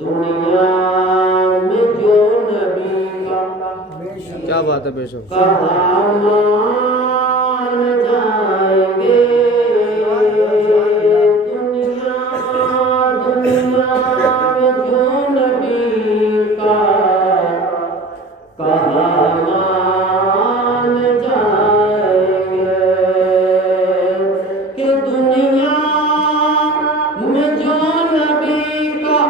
دنیا بات ہے، بے شک. کہاں مان جائیں گے دنیا دنیا میں جو نبی کا کہاں مان جائیں گے کہ دنیا میں جو نبی کا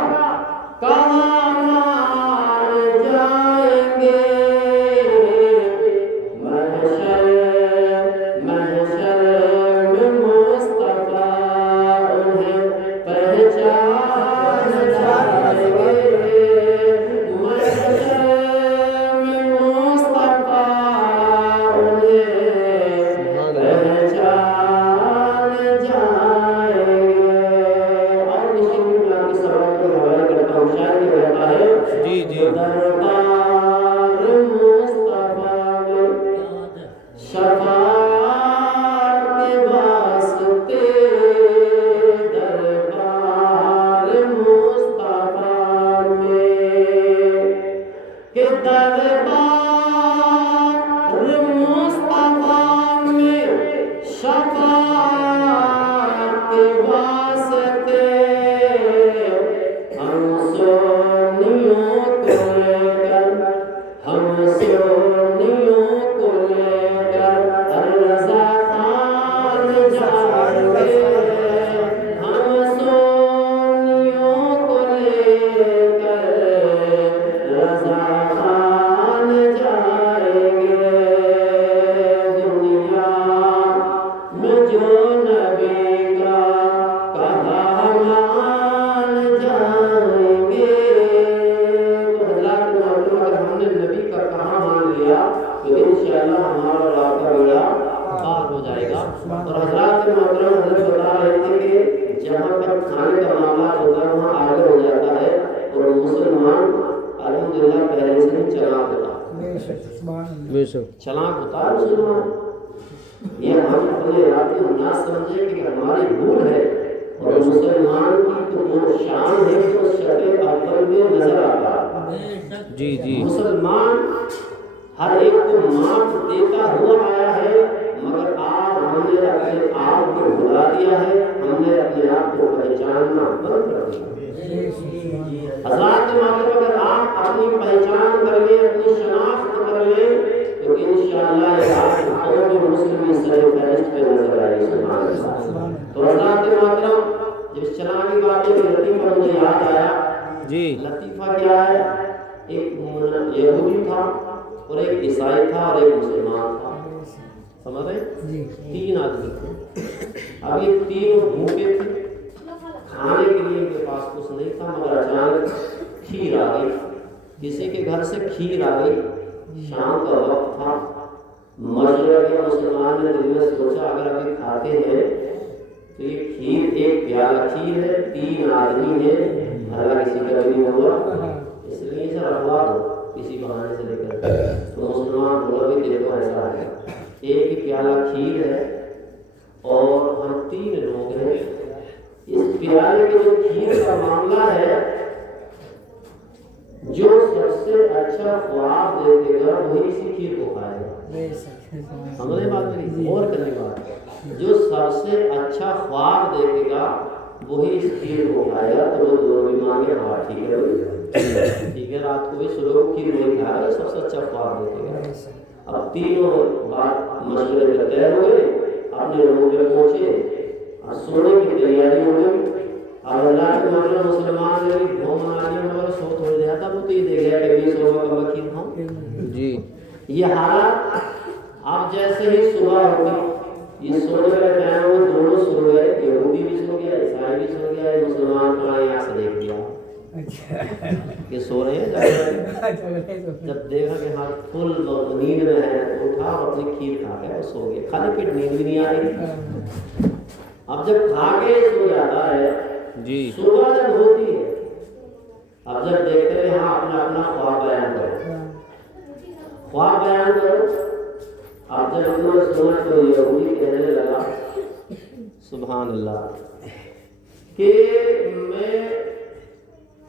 کہاں مان جائیں گے محشر محشر میں مصطفیٰ انہیں پہچان جائیں گے محشر میں مصطفیٰ انہیں پہچان جائیں گے. اور اسی میں آپ کی سوال کو حوالے کرتا ہوں. شاید یہ کہتا ہے جی جی. دربار مصطفیٰ میں شفاعت کے واسطے دربار مصطفیٰ میں کہ دربار مصطفیٰ میں شفاعت کے واسطے ہم سونیوں کو لے کر ہم سونیوں کو لے کر رضا خان جائیں گے ہم سونیوں کو لے کر رضا خان جائیں گے دنیا میں جو نبی کا کہاں مان جائیں گے. تو حضرات محترم اگر ہم نے نبی کا کہاں مان لیا تو انشاءاللہ ہمارا اور آپ کا بیڑا پار ہو جائے گا. اور حضرات محترم حضرت بتا رہے تھے کہ جہاں پر کھانے کا معاملہ ہوتا ہے وہاں آگے ہو جاتا ہے اور مسلمان الحمدللہ پہلے سے ہی چلاک ہوتا ہے. بے شک. چلاک ہوتا ہے مسلمان. یہ ہم اپنے علاقے میں نہ سمجھے کہ ہماری بھول ہے اور مسلمان کی تو وہ شان ہے جو شرع اول میں نظر آتا ہے. جی جی. مسلمان ہر ایک کو معاف دیتا ہوا آیا ہے مگر آج ہم نے اپنے آپ کو بھلا دیا ہے. ہم نے اپنے آپ کو پہچاننا بند کر دیا. حضرات محترم اگر آپ اپنی پہچان کر لیں اپنی شناخت کر لیں تو انشاءاللہ یہ آپ قوم مسلم سر فہرست پہ نظر آئے گی. سبحان اللہ. تو حضرات محترم جب چلانے کی بات ہے کہ لطیفہ مجھے یاد آیا. جی. لطیفہ کیا ہے؟ ایک یہودی تھا اور ایک عیسائی تھا اور ایک مسلمان تھا. سمجھ رہے؟ تین آدمی تھے. اب یہ تینوں بھوکے تھے. کھانے کے لیے ان کے پاس کچھ نہیں تھا مگر اچانک کھیر آ گئی. کسی کے گھر سے کھیر آ گئی. شام کا وقت تھا. مشورہ کیا مسلمان نے دل میں سوچا اگر ابھی کھاتے ہیں تو یہ کھیر ایک پیالہ کھیر ہے. تین آدمی ہیں بھلا کسی کا بھی نہیں ہوا اس لیے اسے رکھوا دو کسی بہانے سے لے کر. تو مسلمان بولا بھی دیکھو ایسا ہے ایک ہی پیالہ کھیر ہے اور ہم تین لوگ ہیں. اس پیالے کے جو کھیر کا معاملہ ہے جو سب سے اچھا خواب دیکھے گا وہی اسی کھیر کو کھائے گا. سمجھے بات میری؟ اور کرنے بات جو سب سے اچھا خواب دیکھے گا وہی اس کھیر کو کھائے گا. تو وہ دونوں بھی مانگے ہاں ٹھیک ہے ٹھیک ہے. رات کو بھی صبح کو کھیر وہی کھائے گا سب سے اچھا خواب دیکھے گا. اب تینوں بات مشورے میں طے ہوئے. اپنے روم پہ پہنچے. سونے کی تیاری ہو گئی. اب اللہ کے مطلب مسلمان نے بھی گھوم بنا لیا مگر سو تھوڑ دیا تھا وہ تو یہ دیکھ گیا کہ 20 روپے کا مکھی کھاؤں. جی. یہ حالات اب جیسے ہی صبح ہوگی یہ سونے کا ٹائم وہ دونوں سو گئے. یہودی بھی سو گیا عیسائی بھی سو گیا. یہ مسلمان کو یہاں سے دیکھ لیا کہ سو رہے ہیں. جب دیکھا کہ ہاں فل نیند میں ہے اٹھا اور اپنی کھیر کھا کے سو گیا. خالی پیٹ نیند بھی نہیں آ رہی. اب جب کھا کے سو جاتا ہے جی. صبح جب ہوتی ہے اب جب دیکھتے ہیں ہاں اپنا اپنا خواب بیان کرو. خواب بیان کرو. اب جب انہوں نے سنا تو یہودی کہنے لگا سبحان اللہ کہ میں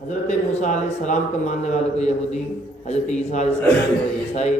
حضرت موسیٰ علیہ السلام کے ماننے والے کو یہودی, حضرت عیسیٰ علیہ السلام کو عیسائی,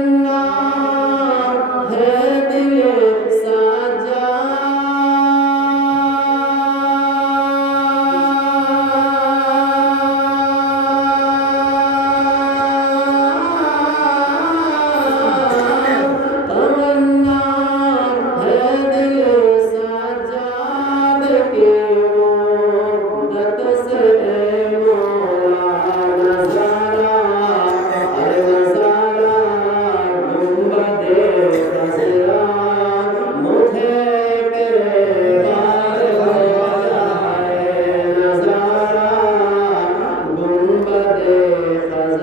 تمنا ہے دل سجا تمنا ہے دل سجاد کے مدت سے مولا نظارہ نظارہ گنبد خضرا مجھے کے بار ہو جائے نظارہ گنبد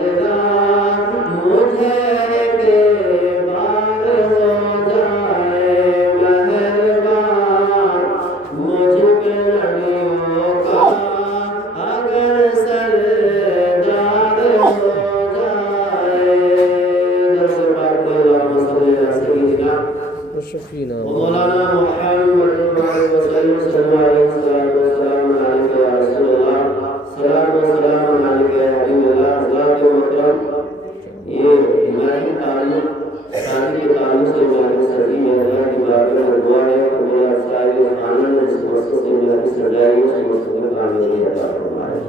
خضرا مجھے کے بار ہو جائے مہربان مجھ پہ لڑیوں کا اگر سردار ہو جائے درس پاک اللہم صلی علی سیدنا وشفینا مولانا محمد وسلم صلی اللہ علیہ وسلم علیہ یا رسول اللہ صلاۃ و سلام علیہ یا حبیب اللہ حضرات محترم یہ ہماری تعلق شادی کے تعلق سے ہماری صدی میں اللہ کی بارگاہ میں دعا ہے کہ میرا سائر آنند اس مقصد سے میری سجائی اس مقصد میں کامیابی عطا فرمائے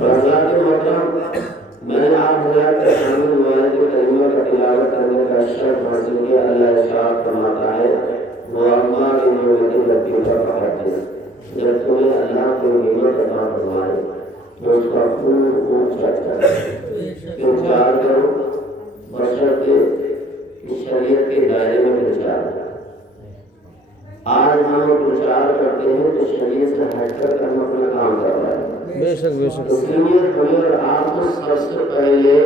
حضرات محترم میں نے آپ حضرات کے سامنے موائد کریمہ کا تلاوت کرنے کا شرف حاصل کیا اللہ ارشاد فرماتا ہے وَأَمَّا بِنِعْمَتِ رَبِّكَ فَحَدِّثْ جب تمہیں اللہ کو نعمت عطا فرمائے تو اس کا خوب چرچا پرچار کرو بشرطے کہ شریعت کے دائرے میں پرچار ہے آج ہم پرچار کرتے ہیں تو شریعت سے ہٹ کر ہم اپنا کام کر رہے ہیں بے شک بے شک اس لیے ہمیں اور آپ کو سب سے پہلے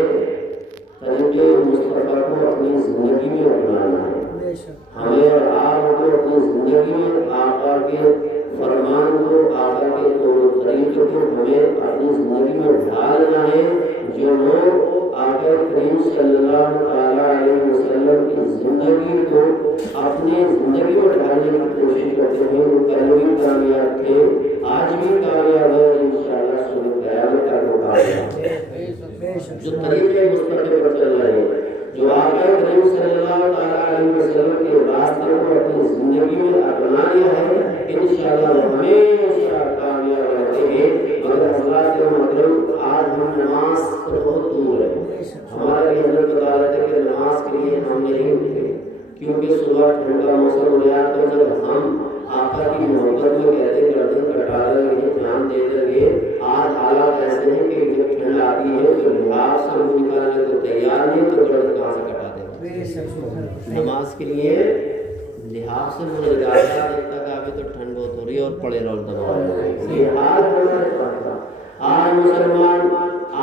طریقے مصطفیٰ کو اپنی زندگی میں اپنانا ہے ہمیں اور آپ کو اپنی زندگی میں آقا کے فرمان کو آقا کے طور طریقے کو ہمیں اپنی زندگی میں ڈالنا ہے جو لوگ آقا کریم صلی اللہ علیہ وسلم کی زندگی کو اپنی زندگی میں ڈالنے کی کوشش کرتے ہیں وہ کل بھی کامیاب تھے آج بھی کامیاب ہے انشاءاللہ صبح قیامت تک وہ کامیاب ہے جو طریقے مصطفیٰ پر چل رہے ہیں جو آقا کریم صلی اللہ علیہ وسلم کے راستے کو اپنی زندگی میں اپنا لیا ہے انشاءاللہ وہ ہمیشہ کامیاب رہتے ہیں مگر حضرات محترم آج ہم نماز سے بہت دور ہیں ہمارے لیے حضرت بتا رہے تھے کہ نماز کے لیے ہم نہیں اٹھے کیونکہ صبح ٹھنڈ کا موسم ہو گیا تو جب ہم آقا کی محبت میں کہتے گردن کٹا دیں گے جان دے دیں گے آج حالات ایسے ہیں کہ جب ٹھنڈ آتی ہے تو لحاظ سے منہ نکالنے کو تیار نہیں تو گردن کہاں سے کٹا دیں نماز کے لیے لحاظ سے منہ نکالتا دیکھتا کہ ابھی تو ٹھنڈ بہت ہو رہی ہے اور پڑے رہو دباؤ آج مسلمان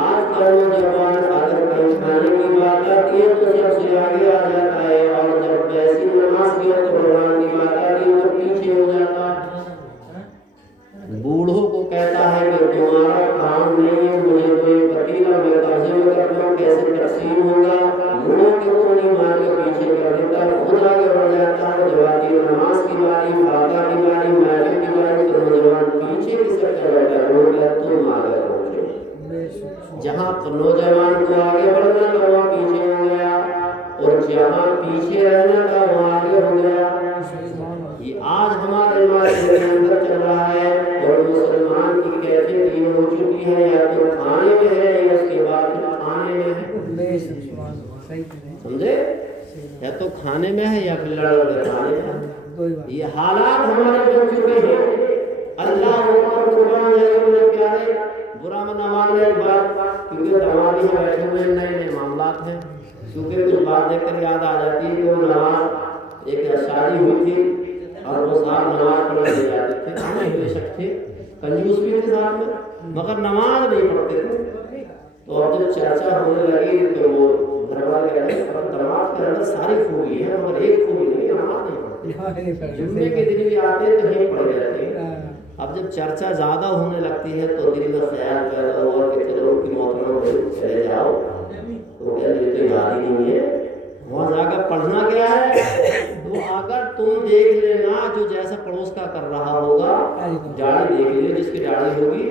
آج کا نوجوان اگر کہیں کھانے کی بات آتی ہے تو سب سے آگے آ جاتا ہے اور جب ویسی نماز کی اور قرآن کی بات آتی ہے تو پیچھے ہو جاتا ہے بوڑھوں کو کہتا ہے کہ تمہارا کام نہیں ہے مجھے کوئی پتیلا میں قبضے میں کرتا ہوں کیسے تقسیم ہوگا بوڑھوں کے کوئی مار کے پیچھے کر دیتا ہے خود آگے بڑھ جاتا ہے جب آتی ہے نماز کی باری فاتحہ کی باری محرم کی باری تو نوجوان پیچھے کی سر کر بیٹھا ہو گیا تم آگے پہنچے جہاں نوجوان کو آگے بڑھنا تھا وہاں پیچھے ہو گیا اور جہاں پیچھے رہنا تھا وہاں آگے ہو گیا یہ آج ہمارے معاشرے کے اندر چل رہا ہے اور مسلمان کی کیفیت یہ ہو چکی ہے یا تو کھانے میں ہے یا اس کے بعد کھانے میں ہے سمجھے یا تو کھانے میں ہے یا پھر لڑ لڑ کھانے میں ہے یہ حالات ہمارے بن چکے ہیں اللہ اکبر قربان ہے میرے پیارے برا میں نہ مان لے بات کیونکہ دماغی میں بیٹھے ہوئے نئے نئے معاملات ہیں کیونکہ کچھ بات دیکھ کر یاد آ جاتی ہے کہ وہ نماز ایک شادی ہوئی تھی اور وہ صاحب نماز پڑھنے لے جاتے تھے بے شک تھے کنجوس بھی تھے ساتھ میں مگر نماز نہیں پڑھتے تھے تو اب جب چرچا ہونے لگی تو وہ گھر والے کہہ رہے ہیں نماز کے اندر ساری خوبی ہے مگر ایک خوبی نہیں نماز نہیں پڑھتے جمعے کے دن بھی آتے تو نہیں پڑھ جاتے اب جب چرچا زیادہ ہونے لگتی ہے تو دل میں خیال پیدا ہوا کہ چلو ان کی محترم چلے جاؤ تو کہہ یہ تو یاد ہی نہیں ہے وہاں جا کر پڑھنا کیا ہے تو اگر تم دیکھ لینا جو جیسا پڑوس کا کر رہا ہوگا داڑھی دیکھ لیو جس کی داڑھی ہوگی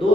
2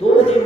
2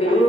3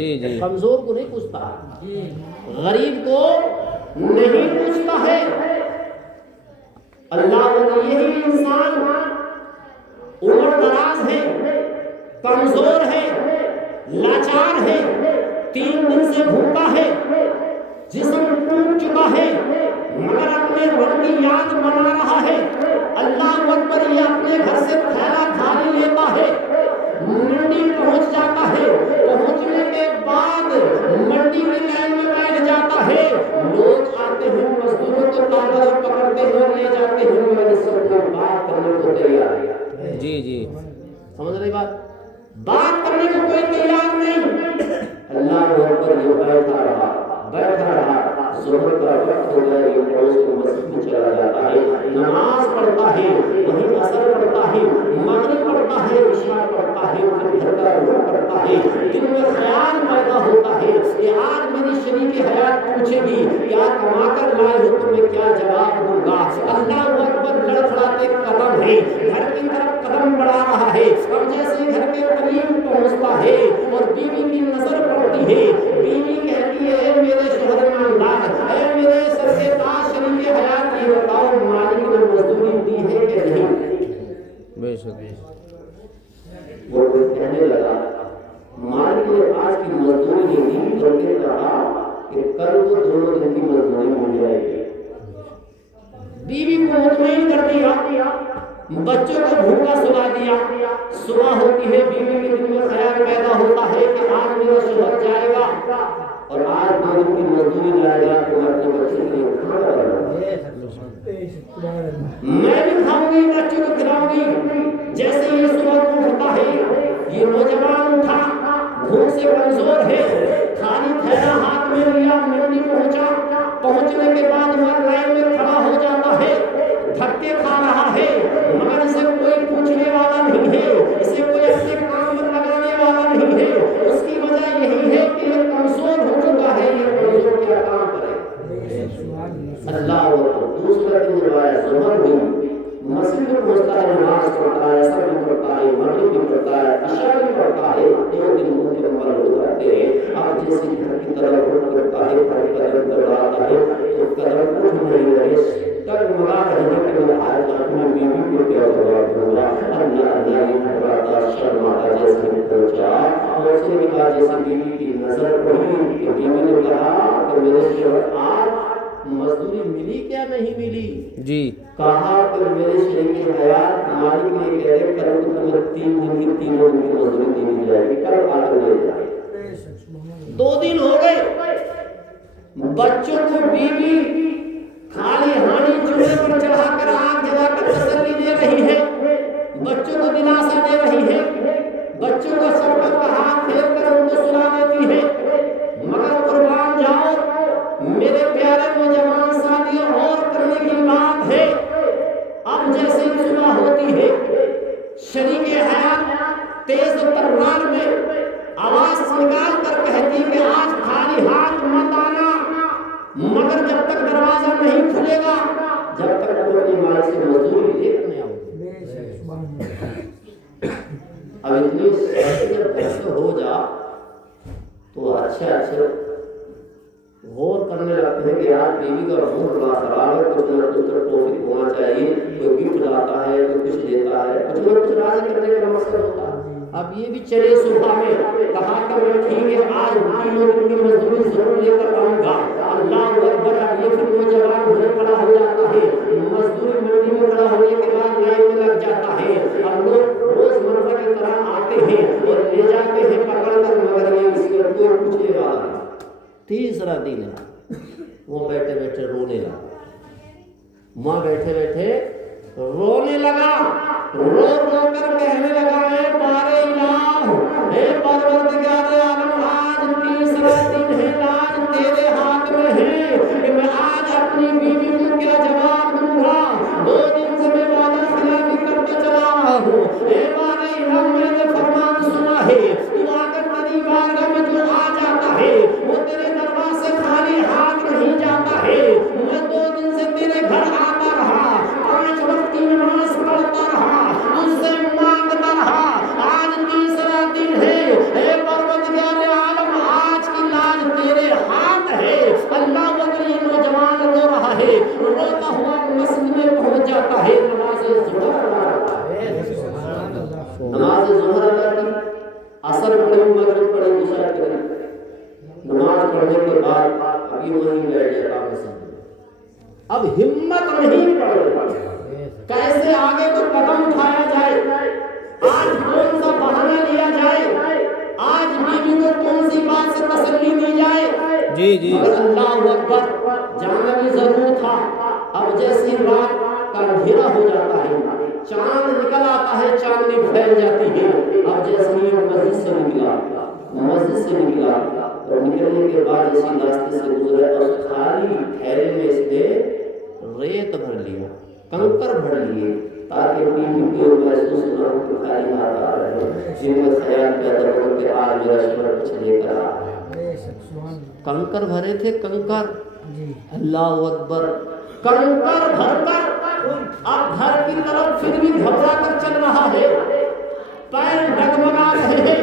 جی جی کمزور کو نہیں پوچھتا، غریب کو نہیں پوچھتا ہے۔ اللہ یہی انسان عمر دراز ہے، کمزور ہے، لاچار ہے، 3 دن سے بھوکا ہے، جسم ٹوٹ چکا ہے، مگر اپنے رب کی یاد بنا رہا ہے۔ اللہ اکبر، یہ اپنے گھر سے تھیلا خالی لیتا ہے، منڈی پہنچ جاتا ہے، پہنچنے کے بعد منڈی کی لائن میں بیٹھ جاتا ہے، لوگ آتے ہیں مزدوروں کو تالا پکڑتے ہیں لے جاتے ہیں، مگر اس سے کوئی بات کرنے کو تیار ہے۔ جی جی سمجھ رہی بات کرنے کو کوئی تیار نہیں۔ اللہ اکبر، یہ بیٹھا رہا، ظہر کا وقت ہو گیا، یہ پڑوس کی مسجد میں چلا جاتا ہے، نماز پڑھتا ہے، وہیں عصر پڑھتا ہے، مغرب پڑھتا ہے، عشاء پڑھتا ہے، پھر گھر کا رخ کرتا ہے۔ دل میں خیال پیدا ہوتا ہے کہ آج میری شریک حیات پوچھے گی کیا کما کر لائے ہو، تمہیں کیا جواب دوں گا۔ اللہ اکبر، لڑکھڑاتے قدم ہے، گھر کی طرف قدم بڑھا رہا ہے۔ اب جیسے گھر کے قریب پہنچتا ہے اور بیوی کی نظر پڑتی ہے، بیوی کہتی ہے اے میرے شوہر ایماندار، اے میرے سر کے تاج شریف حیات، یہ بتاؤ مالک نے مزدوری دی ہے کہ نہیں؟ بے شک۔ وہ کہنے لگا مالک نے آج کی مزدوری نہیں دی، بلکہ کہا کہ کل کو 2 دن کی مزدوری مل جائے گی۔ بیوی کو مطمئن کر دیا، بچوں کو بھوکا سلا دیا۔ صبح ہوتی ہے، بیوی کے دل میں خیال پیدا ہوتا ہے کہ آج میرا شوہر جائے گا اور آج 2 دن کی مزدوری لائے گا، تو میں اپنے بچے کے لیے کھانا بناؤں گا، میں بھی کھاؤں گی، بچوں کو کھلاؤں گی۔ جیسے یہ صبح کو اٹھتا ہے، یہ نوجوان اٹھا، بھوک سے کمزور ہے، خالی تھیلا ہاتھ میں لیا، منڈی پہنچا، پہنچنے کے بعد وہ لائن میں کھڑا ہو جاتا ہے، دھکے کھا رہا ہے، مگر اسے کوئی پوچھنے والا نہیں ہے، اسے کوئی اپنے کام میں لگانے والا نہیں ہے۔ اس کی وجہ یہی ہے کہ یہ کمزور ہو چکا ہے، یہ کمزور کیا کام کرے۔ اللہ اکبر، دوسرا دن جب آیا، ظہر ہوئی، مسجد میں پہنچتا ہے، نماز پڑھتا ہے، عصر بھی پڑھتا ہے، مغرب بھی پڑھتا ہے، عشاء بھی پڑھتا ہے، 2 دن مکمل ہو جاتے ہیں۔ اب جیسے گھر کی طرف رخ کرتا ہے، قدم بڑھاتا ہے تو قدم اٹھ نہیں رہے، ٹگمگا رہے ہیں کہ میں آج اپنی بیوی کو کیا جواب دوں گا۔ اللہ یہ گھبراتا شرماتا جیسے پہنچا، پہنچنے کے بعد جیسے بیوی کی نظر پڑی کہ بیوی نے کہا کہ میرے شوہر آج مزدوری ملی کیا نہیں ملی؟ جی کہا کہ میرے شریک حیات مالک نے کہہ کل کو تمہیں 3 دن کی 3 دن کی مزدوری دی جائے گی، کل آ کر لے جائے۔ 2 دن ہو گئے، بچوں کو بیوی خالی ہانی چولہے پر چڑھا کر آگ جلا کر تسلی دے رہی ہے، بچوں کو دلاسا دے رہی ہے، بچوں کو شفقت کا ہاتھ پھیر کر ان کو سلا دیتی ہے، مگر قربان جاؤ میرے پیارے نوجوان ساتھیوں، اور کرنے کی بات ہے۔ اب جیسے صبح ہوتی ہے، شریک حیات تیز و ترار میں آواز نکال کر کہتی کہ آج خالی ہاتھ مت آنا، مگر جب تک دروازہ نہیں کھلے گا، جب تک اپنی ماں سے مزدوری لے کر نہیں آؤ۔ اب اتنی جب ایسے ہو جا تو اچھے غور کرنے لگتے ہیں کہ آج بیوی کا موڈ بڑا خراب ہے، کچھ نہ کچھ ٹاپک ہونا چاہیے، کوئی گفٹ لاتا ہے، کوئی کچھ دیتا ہے، کچھ نہ کچھ راضی کرنے کا مقصد ہوتا ہے۔ اب یہ بھی چلے صبح میں، کہا کہ میں ٹھیک ہے آج 3 دن کی مزدوری ضرور لے کر آؤں گا۔ اللہ اکبر، اب یہ پھر نوجوان گھر کھڑا ہو جاتا ہے، مزدوری منڈی میں کھڑا ہونے کے بعد لائن میں لگ جاتا ہے۔ اب لوگ روز مرہ کی طرح آتے ہیں اور لے جاتے ہیں پکڑ کر، مگر یہ اس کو کوئی پوچھنے والا نہیں۔ تیسرا دن ہے، وہ بیٹھے بیٹھے رونے لگا، وہاں بیٹھے بیٹھے رونے لگا، رو رو کر کہنے لگا اے بارے الہ، اے پروردگار عالم، آج تیسرا دن ہے، آج تیرے ہاتھ میں ہے کہ میں آج اپنی بیوی کو کیا جواب دوں گا۔ 2 دن سے میں وعدہ خلافی کرتا چلا رہا ہوں، اے بارے الہ میں نے فرمان سنا ہے، تو آ کر تیری بارگاہ میں جو آ جاتا ہے وہ تیرے دربار سے خالی ہاتھ نہیں جاتا ہے۔ میں 2 دن سے تیرے گھر آتا رہا، اب ہمت نہیں پڑ رہی کیسے آگے کو قدم اٹھایا جائے، آج کون سا بہانہ لیا جائے، آج بیوی کو کون سی بات سے تسلی دی جائے۔ جی جی مگر اللہ اکبر، جانا بھی ضرور تھا۔ اب جیسی رات کا اندھیرا ہو جاتا ہے، چاند نکل آتا ہے، چاندنی پھیل جاتی ہے، اب جیسے مسجد سے نکلا اور نکلنے کے بعد اسی راستے سے گزرے اور خالی تھیلے میں اس نے ریت بھر لیا، کنکر بھر لیے، تاکہ بیوی کو محسوس نہ ہو کہ خالی ہاتھ آ رہے ہیں، جن میں خیال پیدا ہو کہ آج میرا شوہر کچھ لے کر آ رہا ہے۔ کنکر بھرے تھے، کنکر، اللہ اکبر، کنکر بھر کر اب گھر کی طرف پھر بھی گھبرا کر چل رہا ہے، پیر ڈگمگا رہے ہیں،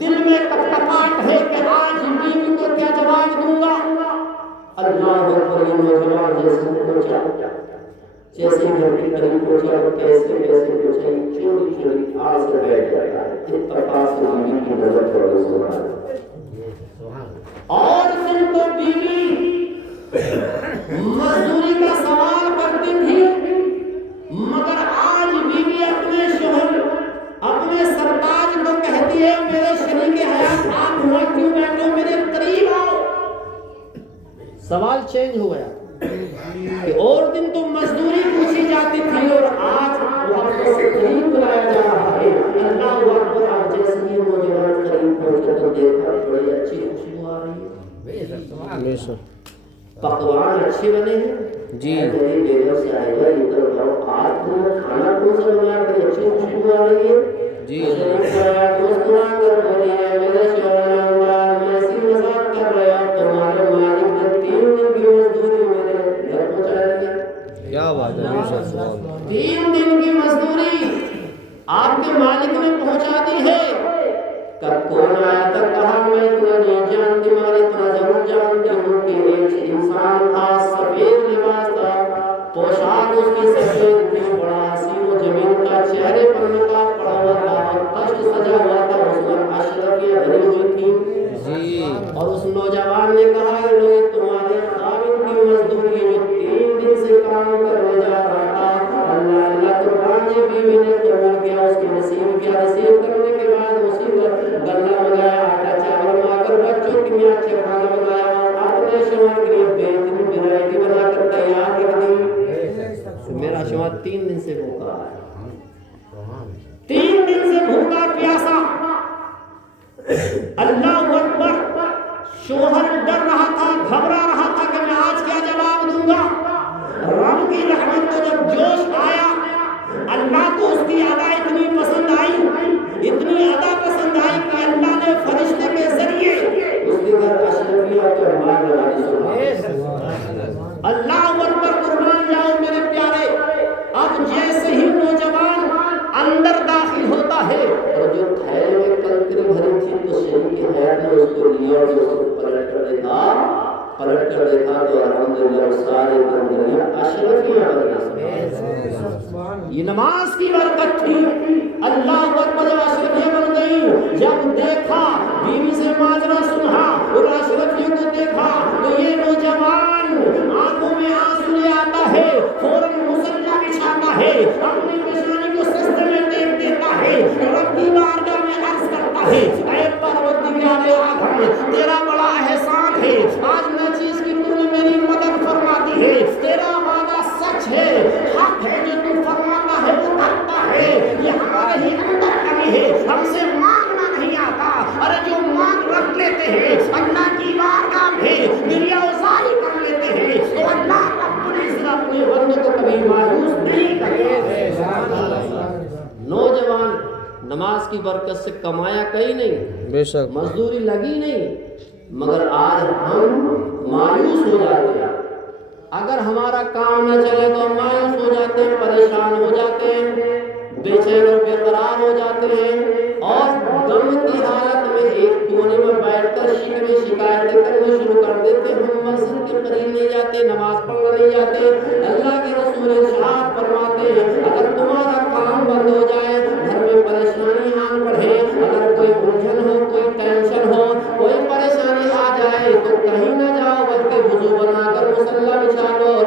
دل میں کپکپاہٹ ہے کہ آج بیوی کو کیا جواب دوں گا۔ اللہ اکبر، یہ نوجوان جیسے گھر کے قریب پہنچا اور کیسے پوچھا، چوری چوری آڑ سے بیٹھ جاتا ہے، اتفاق سے بیوی کی نظر پڑ گئی۔ اور پھر تو بیوی مزدوری کا سوال کرتی تھی، مگر آج بیوی اپنے شوہر، اپنے سرتاج کو کہتی ہے، میرے شریک حیات آپ ہوا کیوں بیٹھے ہو، میرے قریب آؤ۔ سوال چینج ہو گیا کہ اور دن تو مزدوری پوچھی جاتی تھی اور آج واپس قریب بلایا جا رہا ہے۔ اللہ اکبر، آپ جیسے یہ نوجوان قریب پہنچے تو دیکھا بڑی اچھی خوشبو آ رہی ہے، پکوان اچھے بنے ہیں۔ جی میری بیگم سے آئے گا، ادھر جاؤ، آج تم نے کھانا کون سا بنایا، بڑی اچھی خوشبو آ رہی ہے۔ جی مسکرا کر بولی ہے، میرے شوہر میں ایسی مذاق کر رہا ہوں، تمہارے مالک نے 3 دن کی مزدوری میرے گھر پہنچا دی۔ کیا بات ہے، بے شک سبحان اللہ۔ 3 دن کی مزدوری آپ کے مالک نے پہنچا دی ہے۔ کب کون آیا تھا، کہا میں اتنا نہیں جانتی مگر اتنا ضرور جانتی ہوں کہ ایک انسان تھا، سفید لباس تھا، پوشاک اس کی سفید تھی، بڑا حسین و جمیل تھا، چہرے پر نقاب پڑا ہوا تھا، تشت سجا ہوا تھا، اس میں اشرفیاں بھری ہوئی تھی۔ اور اس نوجوان نے کہا کہ لوگ تمہارے خاوند کی مزدوری جو 3 دن سے کام کرنے جا رہا تھا، اللہ اللہ قربان یہ بیوی نے قبول کیا، اس کی نصیب کیا، نصیب کرنے کے بعد اسی گلا منگایا، آٹا چاول منگا کر بچوں کے لیے اچھا کھانا بنایا، اپنے شوہر کے لیے بہترین ورائٹی بنا کر تیار کر دی۔ میرا شوہر 3 دن سے بھوکا ہے، 3 دن سے بھوکا پیاسا۔ اللہ اکبر، شوہر ڈر رہا تھا، گھبرا رہا تھا کہ میں آج کیا جواب دوں گا۔ رب کی رحمت کو جب جوش آیا، اللہ کو اس کی ادا اتنی پسند آئی، اتنی ادا پسند آئی کہ اللہ نے فرشتے کے ذریعے اس کے گھر اشرفیہ کو مار لگا دی۔ اللہ اکبر، قربان جاؤ میرے پیارے۔ اب جیسے ہی نوجوان اندر داخل ہوتا ہے، اور جو تھیلے میں کنکری بھری تھی تو شریک حیات نے اس کو لیا اور اس کو پلٹ کر دیکھا تو الحمدللہ سارے کنکریاں اشرفیاں بن گئی۔ یہ نماز کی برکت تھی۔ اللہ اکبر، جب اشرفیاں بن گئی، جب دیکھا، بیوی سے ماجرا سنا اور اشرفیوں کو دیکھا تو یہ نوجوان آنکھوں میں آنسو لے آتا ہے، فوراً مصلی بچھاتا ہے، اپنی پیشانی کو سجدے میں ٹیک دیتا ہے، رب کی بارگاہ میں عرض کرتا ہے، اے پروردگار عالم، تیرا بڑا احسان ہے، آج نہ چیز کی تو نے میری مدد فرما دی ہے، تیرا وعدہ سچ ہے، حق ہے، جو تو فرماتا ہے وہ کرتا ہے، یہ ہمارے ہی اندر کمی ہے، ہم سے مانگنا نہیں آتا، ارے جو مانگ رکھ لیتے ہیں اللہ کی بارگاہ میں دریا ازاری کر لیتے ہیں، تو اللہ رب العزت اپنے بندے کو کبھی مایوس نہیں کرتا۔ نوجوان نماز کی برکت سے کمایا کہیں نہیں، بے شک، مزدوری لگی نہیں، مگر آج ہم مایوس ہو جاتے ہیں۔ اگر ہمارا کام نہ چلے تو ہم مایوس ہو جاتے ہیں، پریشان ہو جاتے ہیں، بے چین اور بے قرار ہو جاتے ہیں، اور غم کی حالت میں ایک کونے میں بیٹھ کر شکایتیں کرنا شروع کر دیتے ہیں۔ ہم مسجد کے قریب نہیں جاتے، نماز پڑھنے نہیں جاتے۔ اللہ کے رسول ارشاد فرماتے ہیں، اگر تمہارا کام بند ہو جائے، گھر میں پریشانی آن پڑے، اگر کوئی الجھن ہو، کوئی ٹینشن ہو، کوئی پریشانی آ جائے تو کہیں نہ جاؤ، بلکہ وضو بنا کر مصلی بچھا لو اور